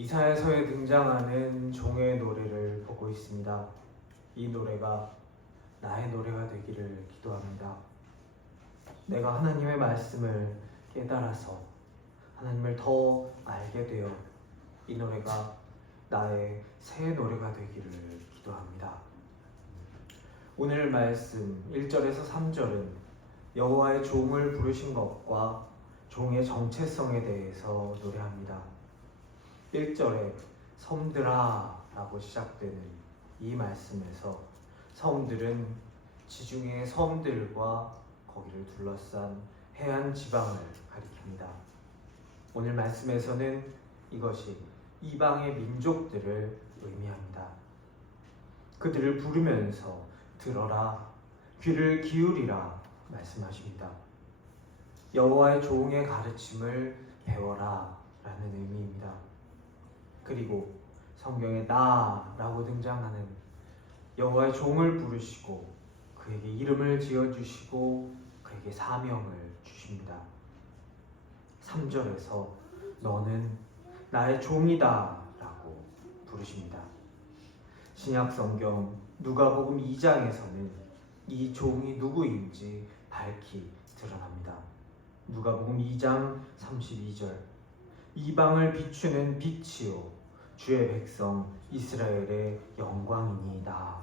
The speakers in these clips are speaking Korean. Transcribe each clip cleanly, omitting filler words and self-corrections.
이사야서에 등장하는 종의 노래를 보고 있습니다. 이 노래가 나의 노래가 되기를 기도합니다. 내가 하나님의 말씀을 깨달아서 하나님을 더 알게 되어 이 노래가 나의 새 노래가 되기를 기도합니다. 오늘 말씀 1절에서 3절은 여호와의 종을 부르신 것과 종의 정체성에 대해서 노래합니다. 1절에 섬들아 라고 시작되는 이 말씀에서 섬들은 지중해 섬들과 거기를 둘러싼 해안 지방을 가리킵니다. 오늘 말씀에서는 이것이 이방의 민족들을 의미합니다. 그들을 부르면서 들어라, 귀를 기울이라 말씀하십니다. 여호와의 종의 가르침을 배워라 라는 의미입니다. 그리고 성경에 나라고 등장하는 여호와의 종을 부르시고 그에게 이름을 지어주시고 그에게 사명을 주십니다. 3절에서 너는 나의 종이다 라고 부르십니다. 신약 성경 누가복음 2장에서는 이 종이 누구인지 밝히 드러납니다. 누가복음 2장 32절 이방을 비추는 빛이요 주의 백성 이스라엘의 영광이니이다.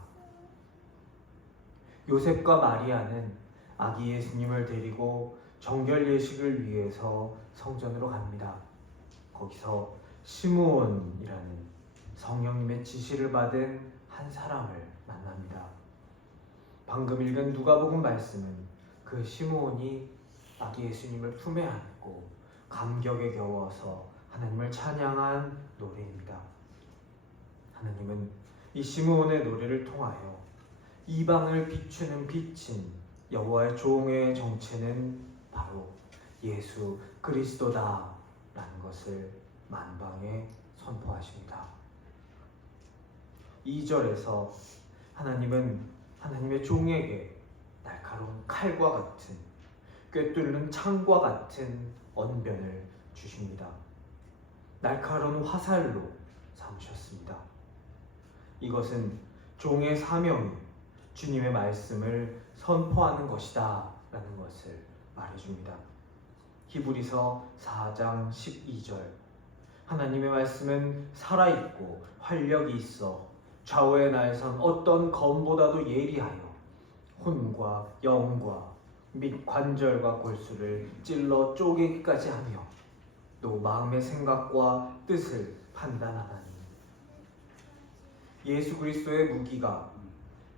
요셉과 마리아는 아기 예수님을 데리고 정결 예식을 위해서 성전으로 갑니다. 거기서 시므온이라는 성령님의 지시를 받은 한 사람을 만납니다. 방금 읽은 누가복음 말씀은 그 시므온이 아기 예수님을 품에 안고 감격에 겨워서 하나님을 찬양한 노래입니다. 하나님은 이 시므온의 노래를 통하여 이방을 비추는 빛인 여호와의 종의 정체는 바로 예수 그리스도다 라는 것을 만방에 선포하십니다. 2절에서 하나님은 하나님의 종에게 날카로운 칼과 같은 꿰뚫는 창과 같은 언변을 주십니다. 날카로운 화살로 삼으셨습니다. 이것은 종의 사명이 주님의 말씀을 선포하는 것이다 라는 것을 말해줍니다. 히브리서 4장 12절 하나님의 말씀은 살아있고 활력이 있어 좌우의 날선 어떤 검보다도 예리하여 혼과 영과 및 관절과 골수를 찔러 쪼개기까지 하며 또 마음의 생각과 뜻을 판단하나니 예수 그리스도의 무기가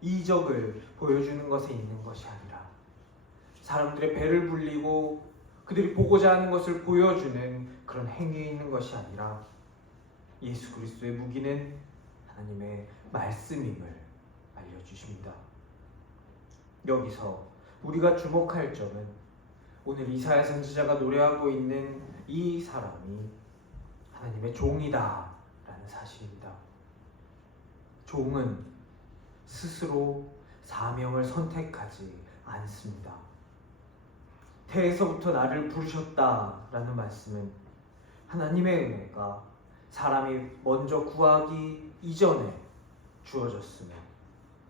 이적을 보여주는 것에 있는 것이 아니라 사람들의 배를 불리고 그들이 보고자 하는 것을 보여주는 그런 행위에 있는 것이 아니라 예수 그리스도의 무기는 하나님의 말씀임을 알려주십니다. 여기서 우리가 주목할 점은 오늘 이사야 선지자가 노래하고 있는 이 사람이 하나님의 종이다 라는 사실입니다. 종은 스스로 사명을 선택하지 않습니다. 태에서부터 나를 부르셨다 라는 말씀은 하나님의 은혜가 사람이 먼저 구하기 이전에 주어졌으며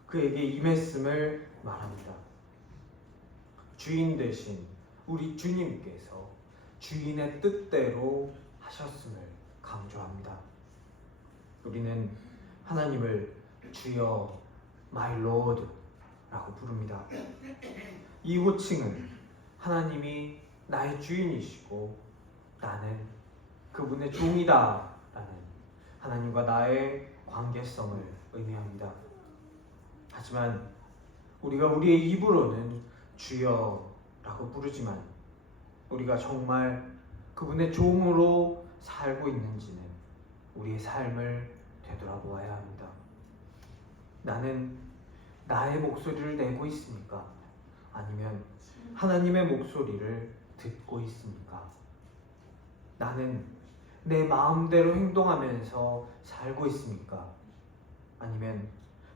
그에게 임했음을 말합니다. 주인 되신 우리 주님께서 주인의 뜻대로 하셨음을 강조합니다. 우리는 하나님을 주여 My Lord 라고 부릅니다. 이 호칭은 하나님이 나의 주인이시고 나는 그분의 종이다 라는 하나님과 나의 관계성을 의미합니다. 하지만 우리가 우리의 입으로는 주여 라고 부르지만 우리가 정말 그분의 종으로 살고 있는지는 우리의 삶을 되돌아보아야 합니다. 나는 나의 목소리를 내고 있습니까? 아니면 하나님의 목소리를 듣고 있습니까? 나는 내 마음대로 행동하면서 살고 있습니까? 아니면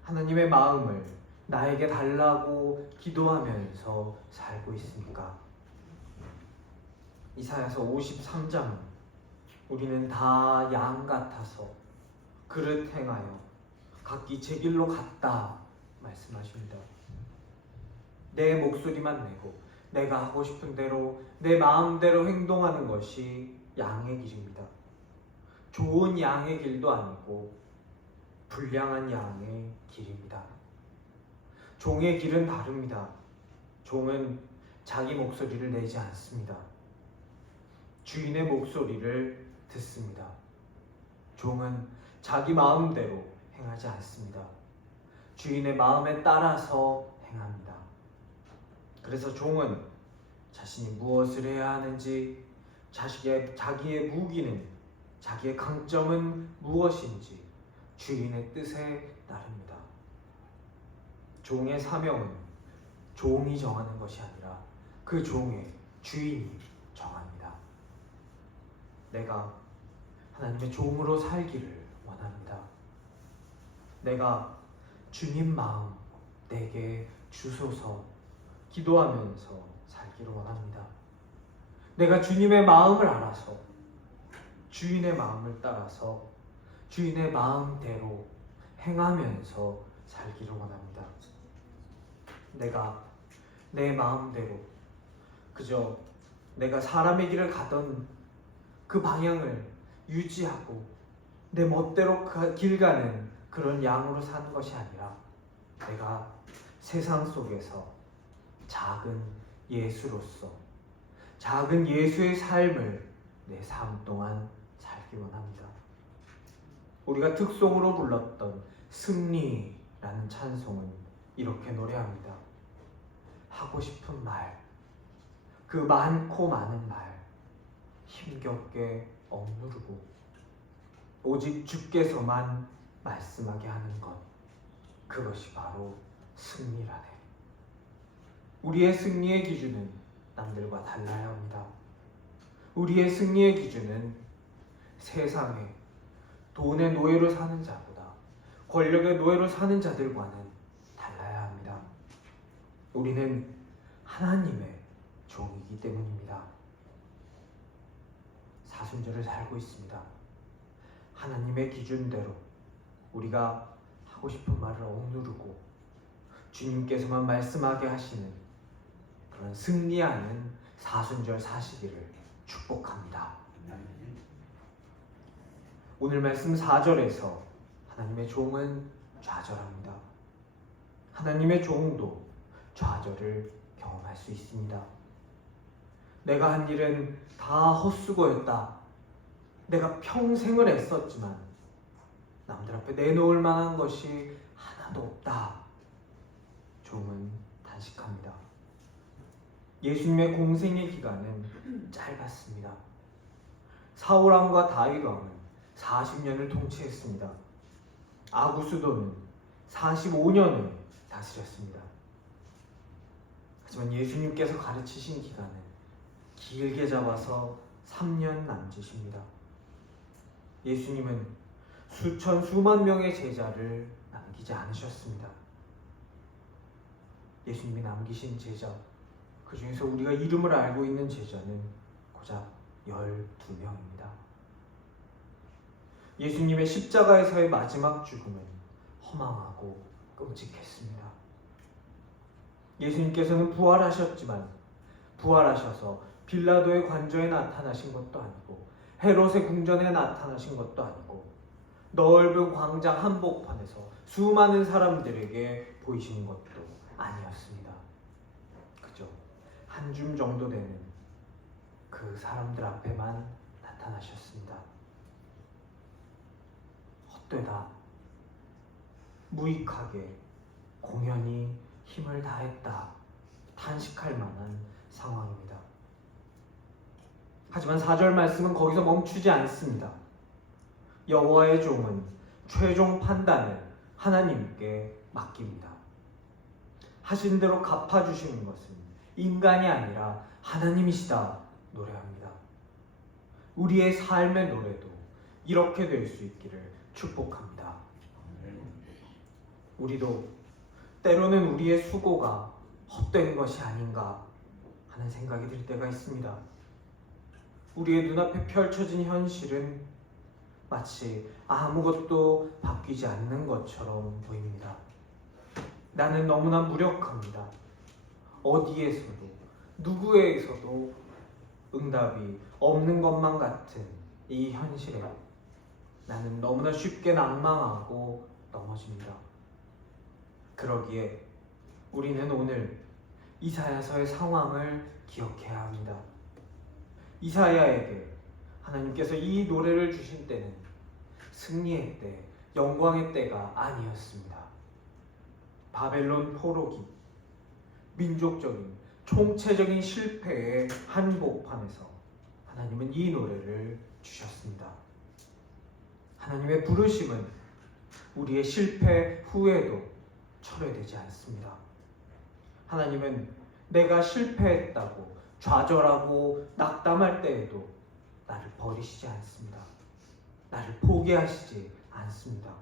하나님의 마음을 나에게 달라고 기도하면서 살고 있습니까? 이사야서 53장 우리는 다 양 같아서 그릇 행하여 각기 제 길로 갔다 말씀하십니다. 내 목소리만 내고 내가 하고 싶은 대로 내 마음대로 행동하는 것이 양의 길입니다. 좋은 양의 길도 아니고 불량한 양의 길입니다. 종의 길은 다릅니다. 종은 자기 목소리를 내지 않습니다. 주인의 목소리를 듣습니다. 종은 자기 마음대로 행하지 않습니다. 주인의 마음에 따라서 행합니다. 그래서 종은 자신이 무엇을 해야 하는지, 자기의 무기는, 자기의 강점은 무엇인지 주인의 뜻에 따릅니다. 종의 사명은 종이 정하는 것이 아니라 그 종의 주인이 정합니다. 내가 하나님의 종으로 살기를 원합니다. 내가 주님 마음 내게 주소서 기도하면서 살기를 원합니다. 내가 주님의 마음을 알아서 주인의 마음을 따라서 주인의 마음대로 행하면서 살기를 원합니다. 내가 내 마음대로 그저 내가 사람의 길을 가던 그 방향을 유지하고 내 멋대로 길 가는 그런 양으로 사는 것이 아니라 내가 세상 속에서 작은 예수로서 작은 예수의 삶을 내 삶 동안 살기 원합니다. 우리가 특송으로 불렀던 승리라는 찬송은 이렇게 노래합니다. 하고 싶은 말, 그 많고 많은 말 힘겹게 억누르고 오직 주께서만 말씀하게 하는 것, 그것이 바로 승리라네. 우리의 승리의 기준은 남들과 달라야 합니다. 우리의 승리의 기준은 세상에 돈의 노예로 사는 자보다 권력의 노예로 사는 자들과는 달라야 합니다. 우리는 하나님의 종이기 때문입니다. 사순절을 살고 있습니다. 하나님의 기준대로 우리가 하고 싶은 말을 억누르고 주님께서만 말씀하게 하시는 그런 승리하는 사순절 사시기를 축복합니다. 오늘 말씀 4절에서 하나님의 종은 좌절합니다. 하나님의 종도 좌절을 경험할 수 있습니다. 내가 한 일은 다 헛수고였다. 내가 평생을 애썼지만 남들 앞에 내놓을 만한 것이 하나도 없다. 종은 단식합니다. 예수님의 공생의 기간은 짧았습니다. 사울왕과 다윗왕은 40년을 통치했습니다. 아구수도는 45년을 다스렸습니다. 하지만 예수님께서 가르치신 기간은 길게 잡아서 3년 남짓입니다. 예수님은 수만 명의 제자를 남기지 않으셨습니다. 예수님이 남기신 제자, 그 중에서 우리가 이름을 알고 있는 제자는 고작 12명입니다. 예수님의 십자가에서의 마지막 죽음은 허망하고 끔찍했습니다. 예수님께서는 부활하셨지만 부활하셔서 빌라도의 관저에 나타나신 것도 아니고 헤롯의 궁전에 나타나신 것도 아니고 넓은 광장 한복판에서 수많은 사람들에게 보이신 것도 아니었습니다. 그저 한 줌 정도 되는 그 사람들 앞에만 나타나셨습니다. 헛되다, 무익하게 공연히 힘을 다했다 탄식할 만한 상황입니다. 하지만 4절 말씀은 거기서 멈추지 않습니다. 여호와의 종은 최종 판단을 하나님께 맡깁니다. 하신 대로 갚아주시는 것은 인간이 아니라 하나님이시다 노래합니다. 우리의 삶의 노래도 이렇게 될 수 있기를 축복합니다. 우리도 때로는 우리의 수고가 헛된 것이 아닌가 하는 생각이 들 때가 있습니다. 우리의 눈앞에 펼쳐진 현실은 마치 아무것도 바뀌지 않는 것처럼 보입니다. 나는 너무나 무력합니다. 어디에서도 누구에게서도 응답이 없는 것만 같은 이 현실에 나는 너무나 쉽게 낭망하고 넘어집니다. 그러기에 우리는 오늘 이사야서의 상황을 기억해야 합니다. 이사야에게 하나님께서 이 노래를 주신 때는 승리의 때, 영광의 때가 아니었습니다. 바벨론 포로기, 민족적인 총체적인 실패의 한복판에서 하나님은 이 노래를 주셨습니다. 하나님의 부르심은 우리의 실패 후에도 철회되지 않습니다. 하나님은 내가 실패했다고 좌절하고 낙담할 때에도 나를 버리시지 않습니다. 나를 포기하시지 않습니다.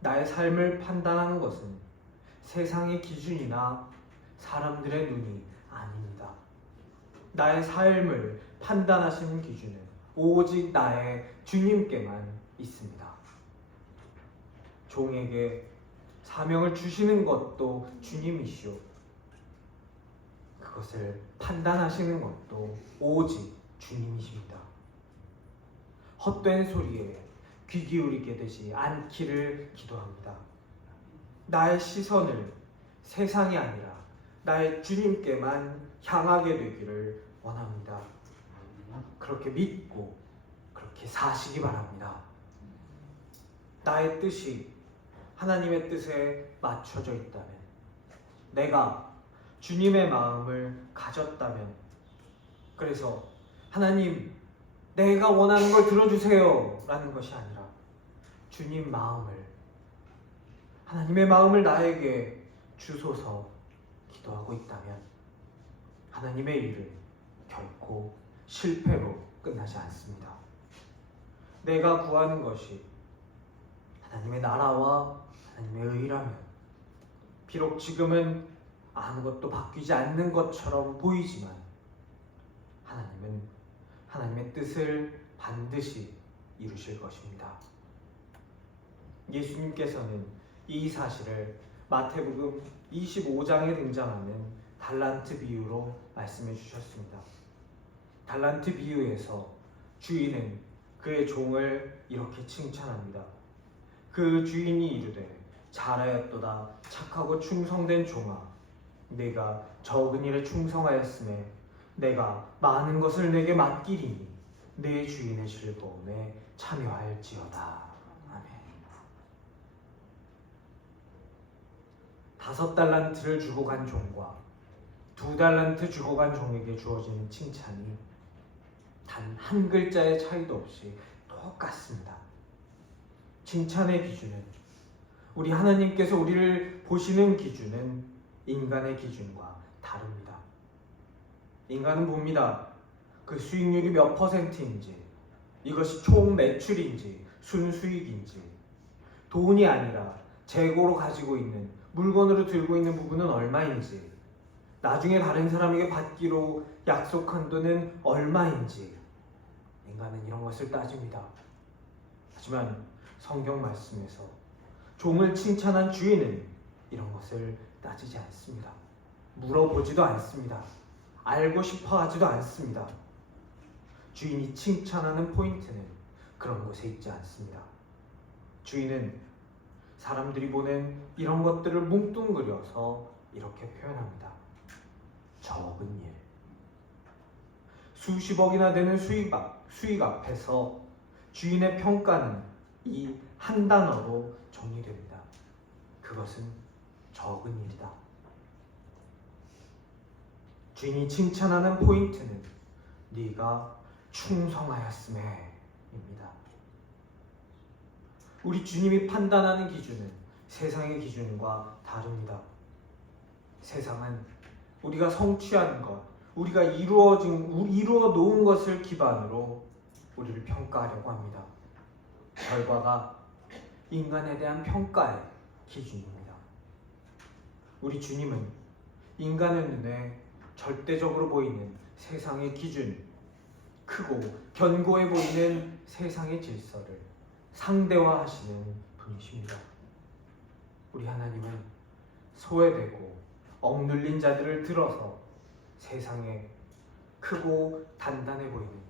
나의 삶을 판단하는 것은 세상의 기준이나 사람들의 눈이 아닙니다. 나의 삶을 판단하시는 기준은 오직 나의 주님께만 있습니다. 종에게 사명을 주시는 것도 주님이시오. 그것을 판단하시는 것도 오직 주님이십니다. 헛된 소리에 귀 기울이게 되지 않기를 기도합니다. 나의 시선을 세상이 아니라 나의 주님께만 향하게 되기를 원합니다. 그렇게 믿고 그렇게 사시기 바랍니다. 나의 뜻이 하나님의 뜻에 맞춰져 있다면, 내가 주님의 마음을 가졌다면, 그래서 하나님 내가 원하는 걸 들어주세요 라는 것이 아니라 주님 마음을, 하나님의 마음을 나에게 주소서 기도하고 있다면 하나님의 일은 결코 실패로 끝나지 않습니다. 내가 구하는 것이 하나님의 나라와 하나님의 의라면 비록 지금은 아무것도 바뀌지 않는 것처럼 보이지만 하나님은 하나님의 뜻을 반드시 이루실 것입니다. 예수님께서는 이 사실을 마태복음 25장에 등장하는 달란트 비유로 말씀해 주셨습니다. 달란트 비유에서 주인은 그의 종을 이렇게 칭찬합니다. 그 주인이 이르되 잘하였도다 착하고 충성된 종아, 내가 적은 일에 충성하였으매 내가 많은 것을 내게 맡기리니 내 주인의 즐거움에 참여할지어다. 아멘. 5달란트를 주고 간 종과 2달란트 주고 간 종에게 주어진 칭찬이 단 한 글자의 차이도 없이 똑같습니다. 칭찬의 기준은, 우리 하나님께서 우리를 보시는 기준은 인간의 기준과 다릅니다. 인간은 봅니다. 그 수익률이 몇 퍼센트인지, 이것이 총 매출인지 순수익인지, 돈이 아니라 재고로 가지고 있는, 물건으로 들고 있는 부분은 얼마인지, 나중에 다른 사람에게 받기로 약속한 돈은 얼마인지, 인간은 이런 것을 따집니다. 하지만 성경 말씀에서 종을 칭찬한 주인은 이런 것을 따지지 않습니다. 물어보지도 않습니다. 알고 싶어 하지도 않습니다. 주인이 칭찬하는 포인트는 그런 곳에 있지 않습니다. 주인은 사람들이 보는 이런 것들을 뭉뚱그려서 이렇게 표현합니다. 적은 일. 수십억이나 되는 수익 앞에서 주인의 평가는 이 한 단어로 정리됩니다. 그것은 적은 일이다. 주인이 칭찬하는 포인트는 네가 충성하였음에입니다. 우리 주님이 판단하는 기준은 세상의 기준과 다릅니다. 세상은 우리가 성취한 것, 우리가 이루어 놓은 것을 기반으로 우리를 평가하려고 합니다. 결과가 인간에 대한 평가의 기준입니다. 우리 주님은 인간의 눈에 절대적으로 보이는 세상의 기준, 크고 견고해 보이는 세상의 질서를 상대화하시는 분이십니다. 우리 하나님은 소외되고 억눌린 자들을 들어서 세상에 크고 단단해 보이는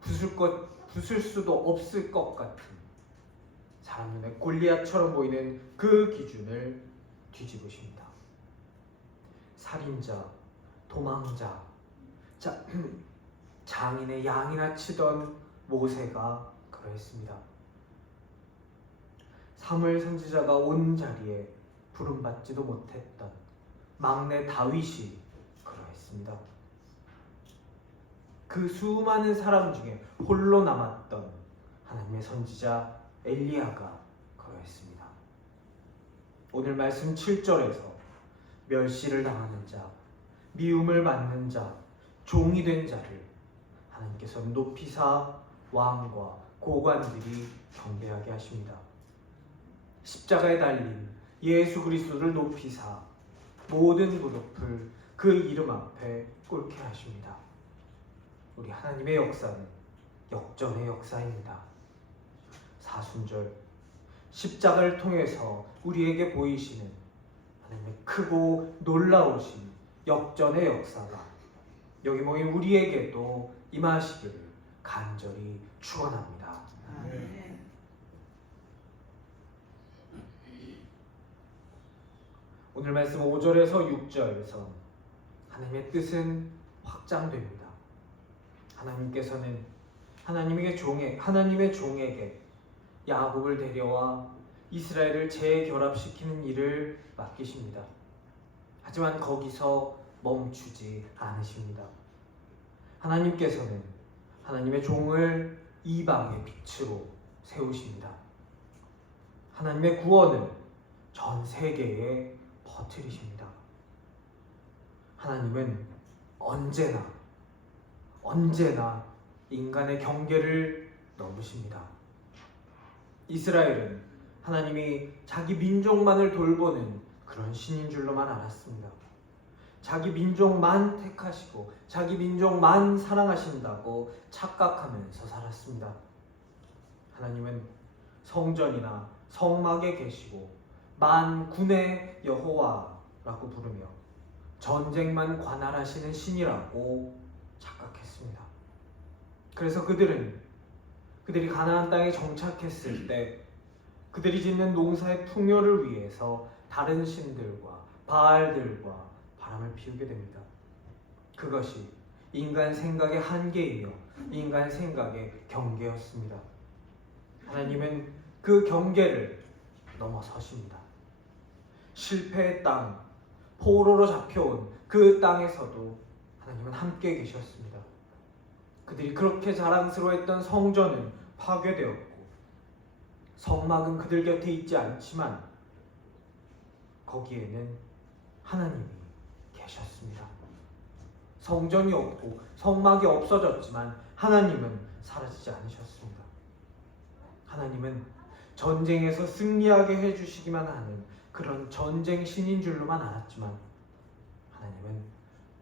부술 수도 없을 것 같은 사람 눈에 골리앗처럼 보이는 그 기준을 뒤집으십니다. 살인자, 도망자, 장인의 양이나 치던 모세가 그러했습니다. 사무엘 선지자가 온 자리에 부름받지도 못했던 막내 다윗이 그러했습니다. 그 수많은 사람 중에 홀로 남았던 하나님의 선지자 엘리야가 그러했습니다. 오늘 말씀 7절에서 멸시를 당하는 자, 미움을 받는 자, 종이 된 자를 하나님께서는 높이사 왕과 고관들이 경배하게 하십니다. 십자가에 달린 예수 그리스도를 높이사 모든 무릎을 그 이름 앞에 꿇게 하십니다. 우리 하나님의 역사는 역전의 역사입니다. 사순절 십자가를 통해서 우리에게 보이시는 하나님의 크고 놀라우신 역전의 역사가 여기 모인 우리에게도 임하시기를 간절히 축원합니다. 오늘 말씀 5절에서 6절에서 하나님의 뜻은 확장됩니다. 하나님께서는 하나님의 종에게 야곱을 데려와 이스라엘을 재결합시키는 일을 맡기십니다. 하지만 거기서 멈추지 않으십니다. 하나님께서는 하나님의 종을 이방의 빛으로 세우십니다. 하나님의 구원을 전 세계에 퍼뜨리십니다. 하나님은 언제나 인간의 경계를 넘으십니다. 이스라엘은 하나님이 자기 민족만을 돌보는 그런 신인 줄로만 알았습니다. 자기 민족만 택하시고 자기 민족만 사랑하신다고 착각하면서 살았습니다. 하나님은 성전이나 성막에 계시고 만군의 여호와라고 부르며 전쟁만 관할하시는 신이라고 착각했습니다. 그래서 그들이 가나안 땅에 정착했을 때 그들이 짓는 농사의 풍요를 위해서 다른 신들과 바알들과 바람을 피우게 됩니다. 그것이 인간 생각의 한계이며 인간 생각의 경계였습니다. 하나님은 그 경계를 넘어서십니다. 실패의 땅, 포로로 잡혀온 그 땅에서도 하나님은 함께 계셨습니다. 그들이 그렇게 자랑스러워했던 성전은 파괴되었고 성막은 그들 곁에 있지 않지만 거기에는 하나님이 계셨습니다. 성전이 없고 성막이 없어졌지만 하나님은 사라지지 않으셨습니다. 하나님은 전쟁에서 승리하게 해주시기만 하는 그런 전쟁 신인 줄로만 알았지만 하나님은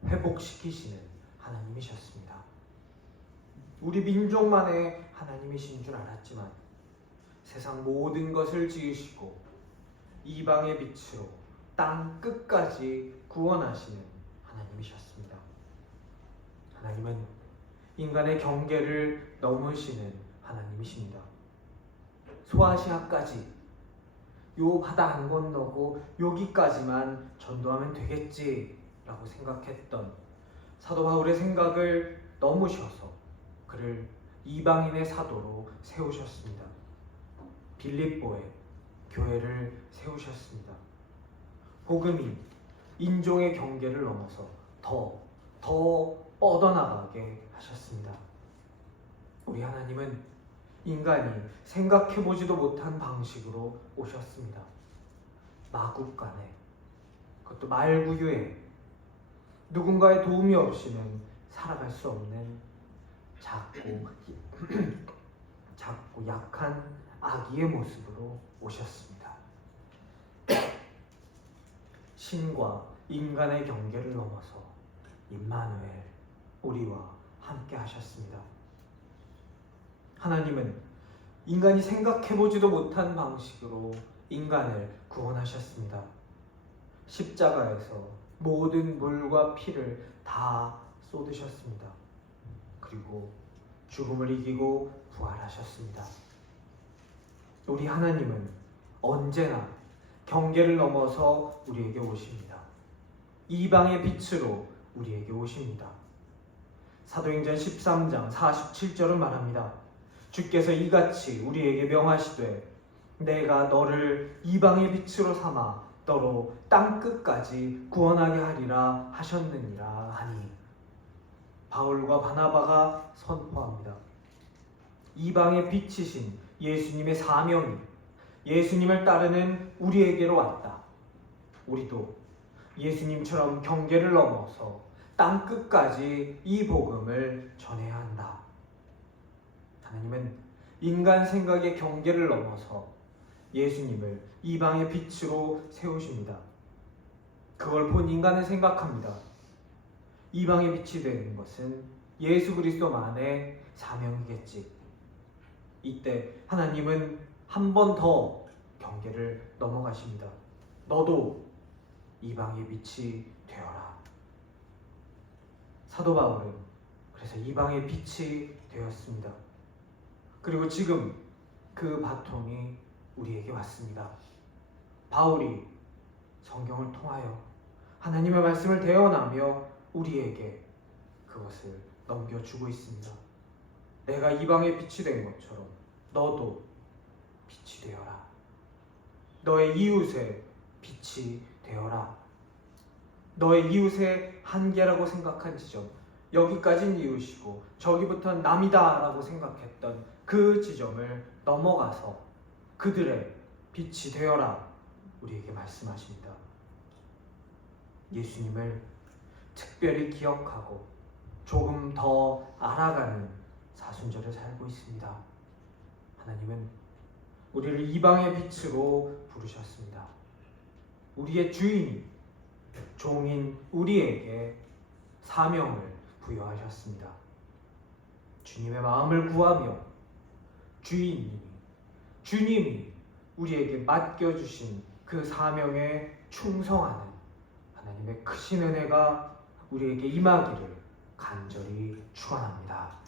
회복시키시는 하나님이셨습니다. 우리 민족만의 하나님이신 줄 알았지만 세상 모든 것을 지으시고 이방의 빛으로 땅 끝까지 구원하시는 하나님이셨습니다. 하나님은 인간의 경계를 넘으시는 하나님이십니다. 소아시아까지 요 바다 안 건너고 여기까지만 전도하면 되겠지라고 생각했던 사도 바울의 생각을 넘으셔서 그를 이방인의 사도로 세우셨습니다. 빌립보에 교회를 세우셨습니다. 복음이 인종의 경계를 넘어서 더 뻗어나가게 하셨습니다. 우리 하나님은 인간이 생각해보지도 못한 방식으로 오셨습니다. 마국간에, 그것도 말구유에 누군가의 도움이 없이는 살아갈 수 없는 작고 약한 아기의 모습으로 오셨습니다. 신과 인간의 경계를 넘어서 임마누엘, 우리와 함께 하셨습니다. 하나님은 인간이 생각해보지도 못한 방식으로 인간을 구원하셨습니다. 십자가에서 모든 물과 피를 다 쏟으셨습니다. 그리고 죽음을 이기고 부활하셨습니다. 우리 하나님은 언제나 경계를 넘어서 우리에게 오십니다. 이방의 빛으로 우리에게 오십니다. 사도행전 13장 47절은 말합니다. 주께서 이같이 우리에게 명하시되 내가 너를 이방의 빛으로 삼아 너로 땅끝까지 구원하게 하리라 하셨느니라 하니, 바울과 바나바가 선포합니다. 이방의 빛이신 예수님의 사명이 예수님을 따르는 우리에게로 왔다. 우리도 예수님처럼 경계를 넘어서 땅끝까지 이 복음을 전해야 한다. 하나님은 인간 생각의 경계를 넘어서 예수님을 이방의 빛으로 세우십니다. 그걸 본 인간은 생각합니다. 이방의 빛이 되는 것은 예수 그리스도만의 사명이겠지. 이때 하나님은 한 번 더 경계를 넘어가십니다. 너도 이방의 빛이 되어라. 사도 바울은 그래서 이방의 빛이 되었습니다. 그리고 지금 그 바통이 우리에게 왔습니다. 바울이 성경을 통하여 하나님의 말씀을 대언하며 우리에게 그것을 넘겨주고 있습니다. 내가 이방의 빛이 된 것처럼 너도 빛이 되어라. 너의 이웃의 빛이 되어라. 너의 이웃의 한계라고 생각한 지점, 여기까지는 이웃이고 저기부터는 남이다 라고 생각했던 그 지점을 넘어가서 그들의 빛이 되어라 우리에게 말씀하십니다. 예수님을 특별히 기억하고 조금 더 알아가는 사순절을 살고 있습니다. 하나님은 우리를 이방의 빛으로 부르셨습니다. 우리의 주인, 종인 우리에게 사명을 부여하셨습니다. 주님의 마음을 구하며 주님이 우리에게 맡겨주신 그 사명에 충성하는 하나님의 크신 은혜가 우리에게 임하기를 간절히 축원합니다.